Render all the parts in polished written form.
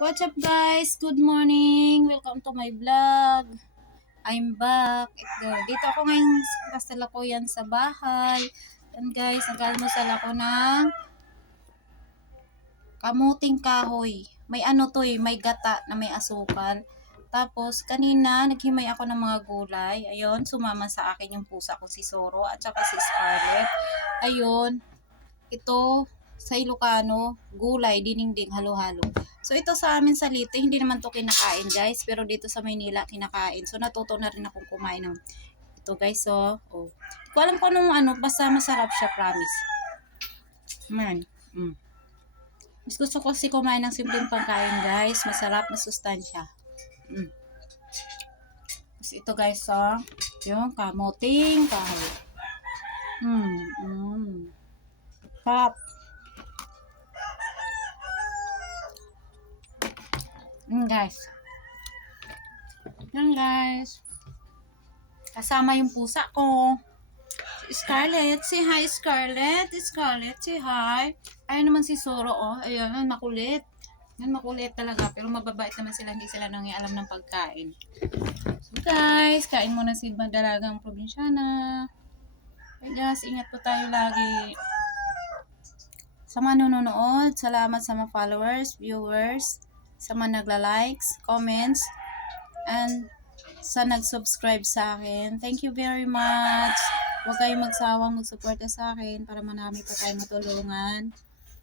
What's up guys? Good morning! Welcome to my vlog. I'm back. Dito ako ngayon sa kasalukuyan sa bahay. And guys, nag-almusal ako ng kamuting kahoy. May ano to may gata na may asukal. Tapos kanina naghimay ako ng mga gulay. Ayun, sumama sa akin yung pusa ko si Soro at saka si Scarlett. Ayun, ito sa Ilocano, gulay, dinengdeng, halo-halo. So ito sa amin sa Leyte, hindi naman to kinakain guys, pero dito sa Maynila kinakain. So natuto na rin akong kumain ng ito guys. So, Hindi ko alam kung anong basta masarap siya, promise. Man. Mas gusto ko kasi kumain ng simpleng pagkain guys, masarap, masustansya. Tapos ito guys, yung kamuting kahoy. Sarap. Guys. Yan guys. Kasama yung pusa ko. Scarlett, say hi Scarlett. Scarlett, say hi. Ayun naman si Soro, Ayun, makulit. Yan, makulit talaga. Pero mababait naman sila. Hindi sila nangialam ng pagkain. So guys, kain muna si Dalagang Probinsyana. Okay guys, ingat po tayo lagi. Sa mga nanonood, salamat sa mga followers, viewers, sa mga nagla-likes, comments, and sa nag-subscribe sa akin. Thank you very much. Huwag kayong magsawang magsuporta sa akin para marami pa tayong matulungan.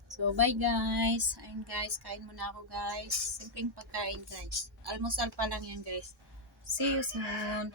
So, bye guys. Ayun guys, kain muna ako guys. Simpleng pagkain guys. Almusal pa lang yan guys. See you soon.